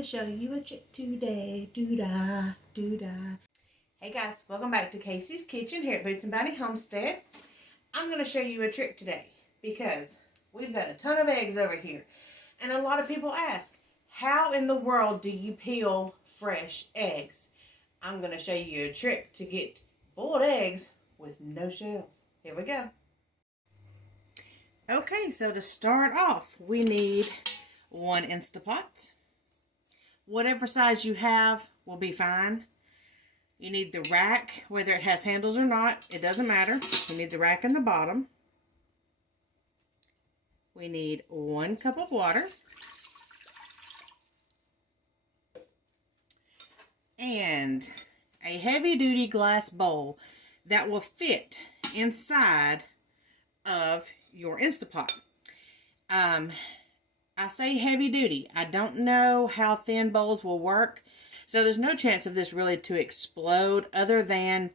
gonna show you a trick today. Doo-dah, doo-dah. Hey guys, welcome back to Kacy's Kitchen here at Boots and Bounty Homestead. I'm gonna show you a trick today because we've got a ton of eggs over here. And a lot of people ask, how in the world do you peel fresh eggs? I'm gonna show you a trick to get boiled eggs with no shells. Here we go. Okay, so to start off, we need one Instapot. Whatever size you have will be fine. You need the rack, whether it has handles or not, it doesn't matter. You need the rack in the bottom. We need 1 cup of water. And a heavy-duty glass bowl that will fit inside of your Instapot. I say heavy duty. I don't know how thin bowls will work. So there's no chance of this really to explode other than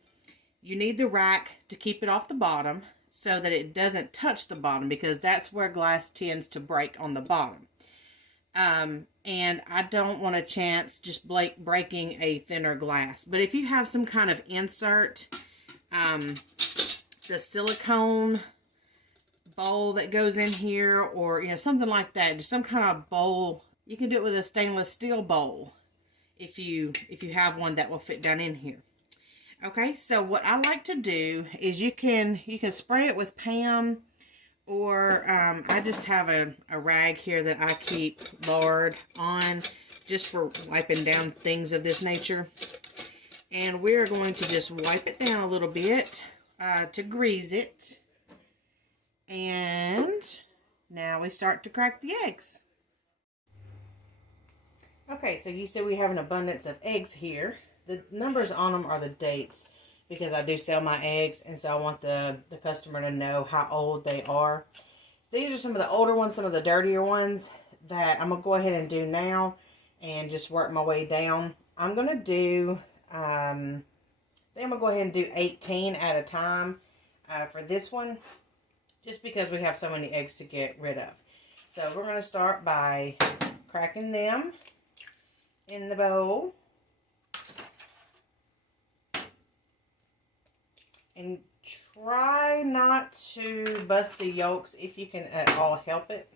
you need the rack to keep it off the bottom so that it doesn't touch the bottom, because that's where glass tends to break on the bottom. And I don't want a chance just breaking a thinner glass. But if you have some kind of insert, the silicone bowl that goes in here, or something like that, just some kind of bowl. You can do it with a stainless steel bowl if you have one that will fit down in here. Okay, so what I like to do is you can spray it with Pam, or I just have a rag here that I keep lard on just for wiping down things of this nature. And we're going to just wipe it down a little bit to grease it. And now we start to crack the eggs. Okay, so you see we have an abundance of eggs here. The numbers on them are the dates, because I do sell my eggs, and so I want the customer to know how old they are. These are some of the older ones, some of the dirtier ones that I'm going to go ahead and do now and just work my way down. I'm going to do, I think I'm going to go ahead and do 18 at a time for this one, just because we have so many eggs to get rid of. So we're going to start by cracking them in the bowl. And try not to bust the yolks if you can at all help it.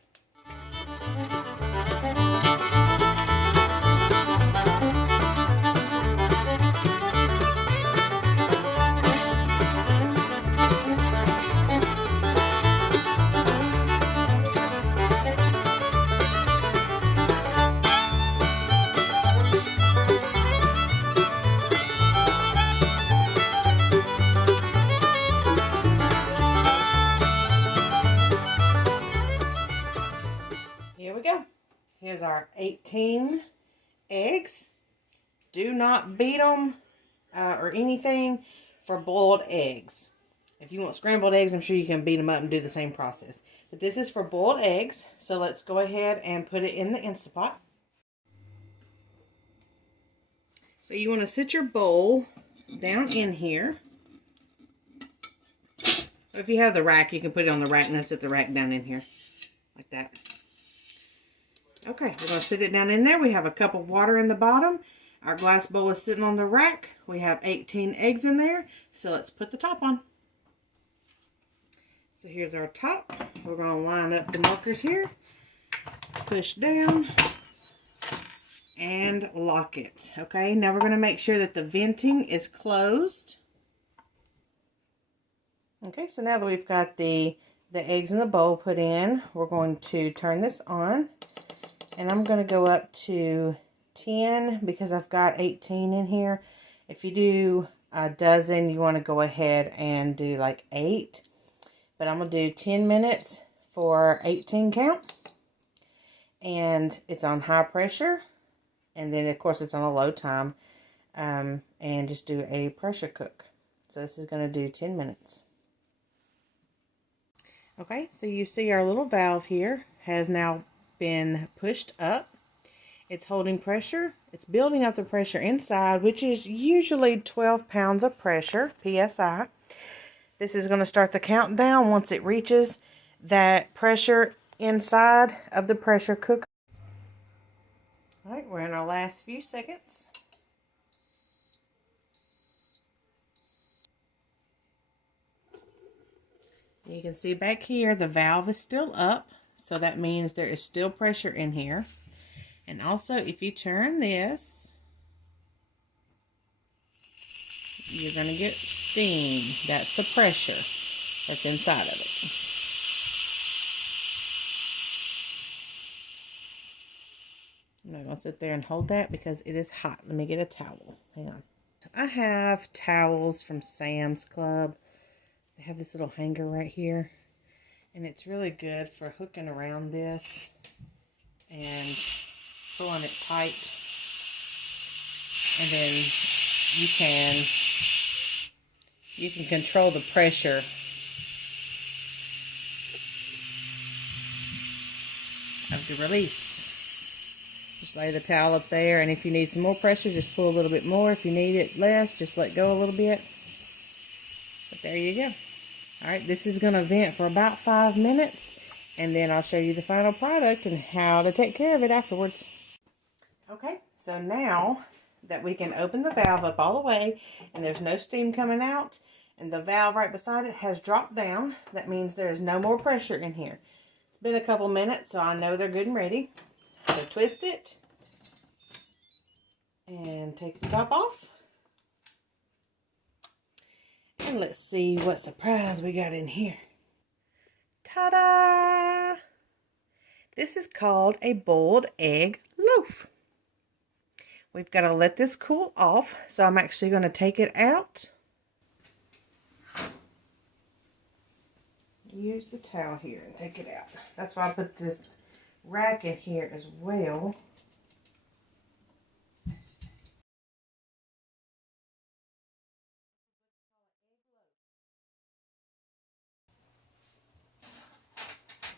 Here we go. Here's our 18 eggs. Do not beat them or anything for boiled eggs. If you want scrambled eggs, I'm sure you can beat them up and do the same process. But this is for boiled eggs, so let's go ahead and put it in the Instapot. So you want to sit your bowl down in here. If you have the rack, you can put it on the rack and then sit the rack down in here like that. Okay, we're going to sit it down in there. We have a cup of water in the bottom. Our glass bowl is sitting on the rack. We have 18 eggs in there. So let's put the top on. So here's our top. We're going to line up the markers here. Push down. And lock it. Okay, now we're going to make sure that the venting is closed. Okay, so now that we've got the eggs in the bowl put in, we're going to turn this on. And I'm going to go up to 10 because I've got 18 in here. If you do a dozen, you want to go ahead and do like 8. But I'm going to do 10 minutes for 18 count. And it's on high pressure. And then, of course, it's on a low time. And just do a pressure cook. So this is going to do 10 minutes. Okay, so you see our little valve here has now been pushed up. It's holding pressure. It's building up the pressure inside, which is usually 12 pounds of pressure, PSI. This is going to start the countdown once it reaches that pressure inside of the pressure cooker. All right, we're in our last few seconds. You can see back here the valve is still up, so that means there is still pressure in here. And also, if you turn this, you're going to get steam. That's the pressure that's inside of it. I'm not going to sit there and hold that because it is hot. Let me get a towel. Hang on. I have towels from Sam's Club. They have this little hanger right here. And it's really good for hooking around this and pulling it tight. And then you can control the pressure of the release. Just lay the towel up there, and if you need some more pressure, just pull a little bit more. If you need it less, just let go a little bit. But there you go. Alright, this is going to vent for about 5 minutes, and then I'll show you the final product and how to take care of it afterwards. Okay, so now that we can open the valve up all the way, and there's no steam coming out, and the valve right beside it has dropped down, that means there's no more pressure in here. It's been a couple minutes, so I know they're good and ready. So twist it, and take the top off. And let's see what surprise we got in here. Ta-da! This is called a boiled egg loaf. We've got to let this cool off, so I'm actually going to take it out. Use the towel here and take it out. That's why I put this rack in here as well.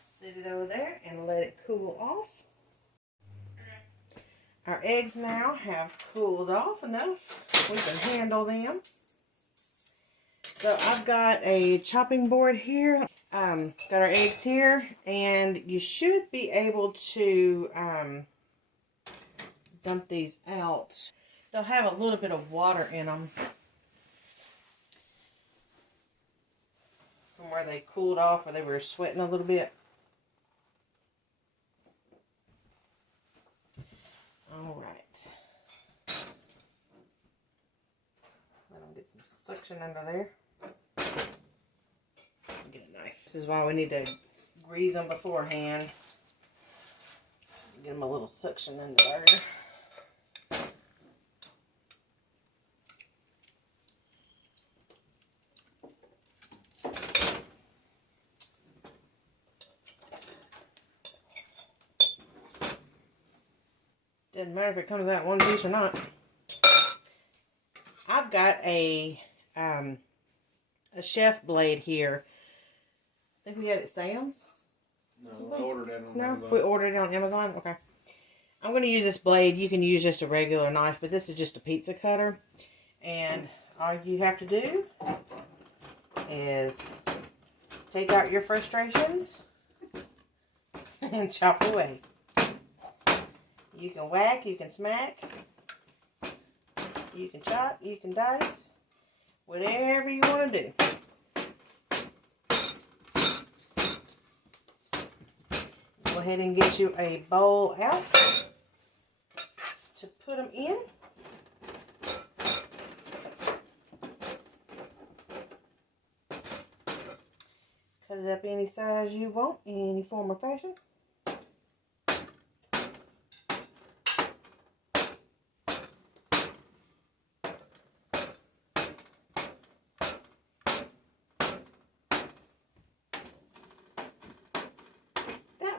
Sit it over there and let it cool off. Our eggs now have cooled off enough. We can handle them. So I've got a chopping board here. Got our eggs here, and you should be able to dump these out. They'll have a little bit of water in them from where they cooled off, or they were sweating a little bit. All right. Let them get some suction under there. Get a knife. This is why we need to grease them beforehand. Get them a little suction under there. Doesn't matter if it comes out one piece or not. I've got a chef blade here. I think we had it at Sam's. No, I ordered it on Amazon. We ordered it on Amazon? Okay. I'm going to use this blade. You can use just a regular knife, but this is just a pizza cutter. And all you have to do is take out your frustrations and chop away. You can whack, you can smack, you can chop, you can dice, whatever you want to do. Go ahead and get you a bowl out to put them in. Cut it up any size you want, any form or fashion.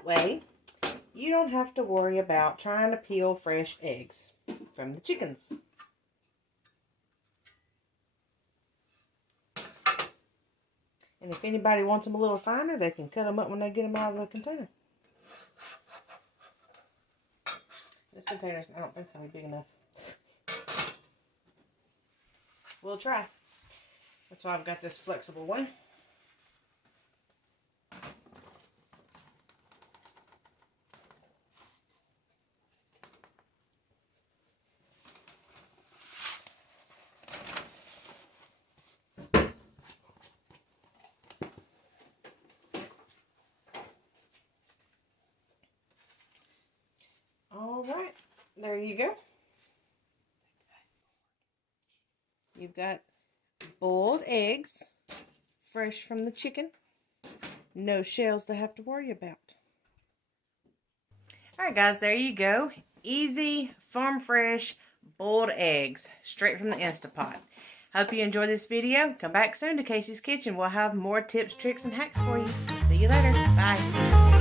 Way, you don't have to worry about trying to peel fresh eggs from the chickens. And if anybody wants them a little finer, they can cut them up when they get them out of the container. This container's, I don't think it's going to be big enough. We'll try. That's why I've got this flexible one. All right, there you go. You've got boiled eggs, fresh from the chicken. No shells to have to worry about. Alright guys, there you go. Easy, farm fresh, boiled eggs, straight from the Instapot. Hope you enjoyed this video. Come back soon to Kacy's Kitchen. We'll have more tips, tricks, and hacks for you. See you later. Bye.